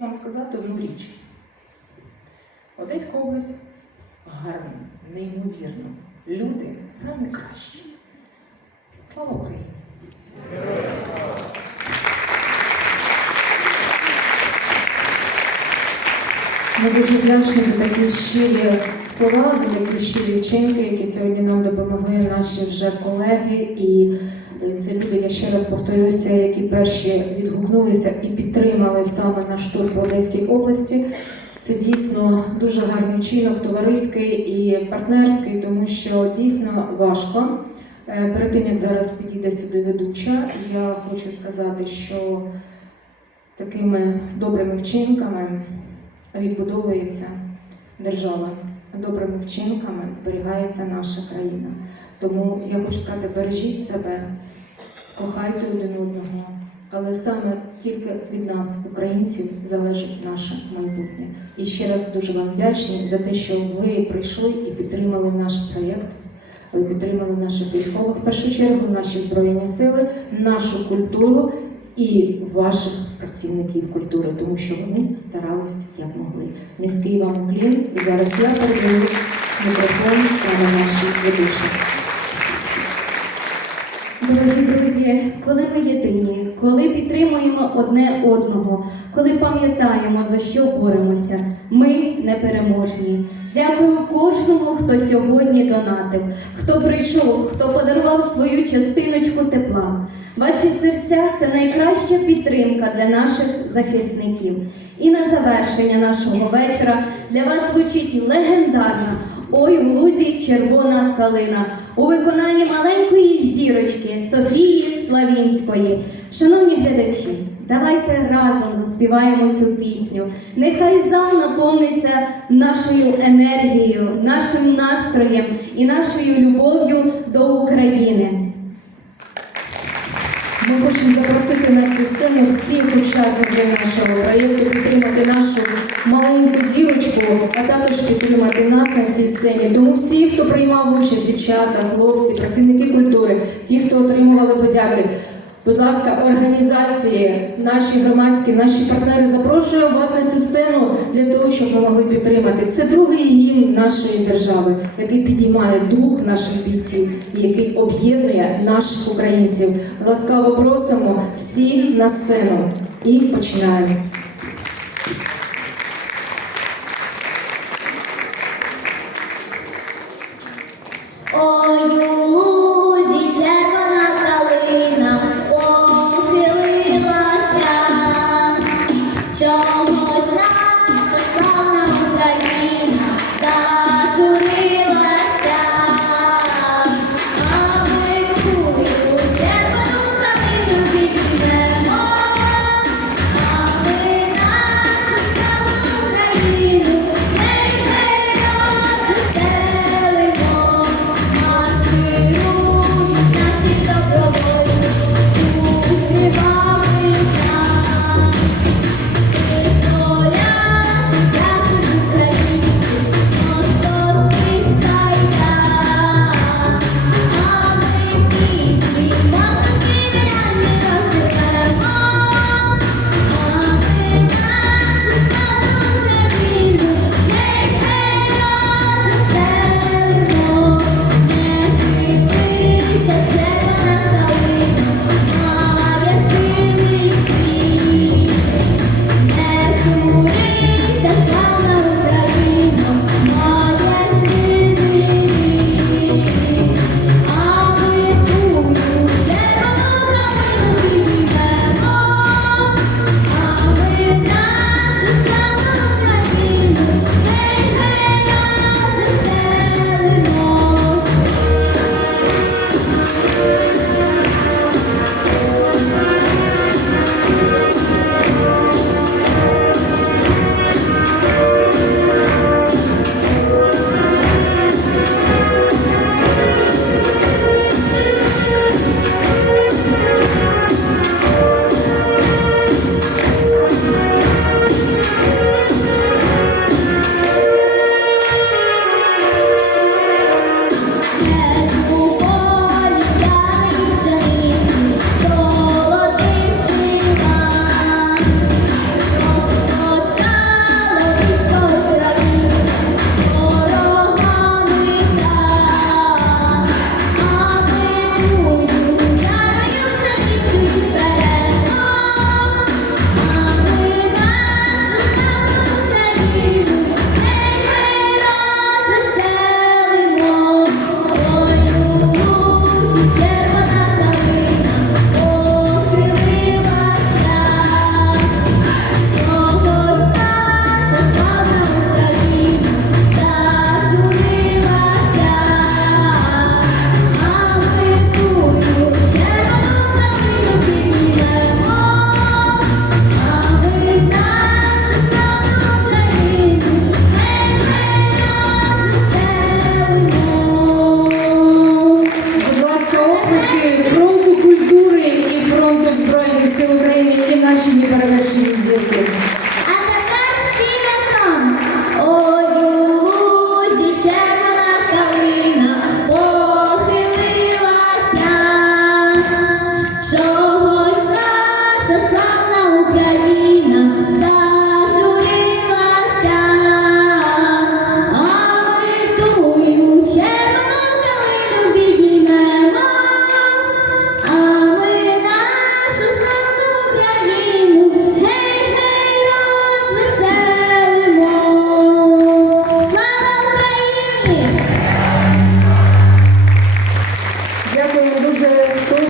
вам сказати одну річ. Одеська область гарна, неймовірна. Люди самі кращі. Слава Україні! Ми дуже вдячні за такі щирі слова, за такі щирі вчинки, які сьогодні нам допомогли наші вже колеги. І це люди, я ще раз повторюся, які перші відгукнулися і підтримали саме наш тур по Одеській області. Це дійсно дуже гарний вчинок, товариський і партнерський, тому що дійсно важко. Е, Перед тим як зараз підійде сюди ведуча, я хочу сказати, що такими добрими вчинками відбудовується держава. Добрими вчинками зберігається наша країна. Тому я хочу сказати, бережіть себе, кохайте один одного, але саме тільки від нас, українців, залежить наше майбутнє. І ще раз дуже вам вдячні за те, що ви прийшли і підтримали наш проєкт. Ви підтримали наших військових в першу чергу, наші збройні сили, нашу культуру і ваших працівників культури, тому що вони старались як могли. Низький вам уклін. І зараз я передаю мікрофон саме нашій ведучій. Дорогі друзі, коли ми єдині, коли підтримуємо одне одного, коли пам'ятаємо, за що боремося, ми непереможні. Дякую кожному, хто сьогодні донатив, хто прийшов, хто подарував свою частиночку тепла. Ваші серця це найкраща підтримка для наших захисників. І на завершення нашого вечора для вас звучить легендарна Ой в лузі червона калина у виконанні маленької зірочки Софії Славінської. Шановні глядачі, давайте разом заспіваємо цю пісню. Нехай зал наповниться нашою енергією, нашим настроєм і нашою любов'ю до України. Ми хочемо запросити на цю сцену всіх учасників нашого проєкту, підтримати нашу маленьку зірочку, а також підтримати нас на цій сцені. Тому всі, хто приймав участь, дівчата, хлопці, працівники культури, ті, хто отримували подяки. Будь ласка, організації, наші громадські, наші партнери запрошую вас на для того, щоб ми могли підтримати. Це другий гімн нашої держави, який підіймає дух наших бійців і який об'єднує наших українців. Ласкаво просимо всіх на сцену і починаємо.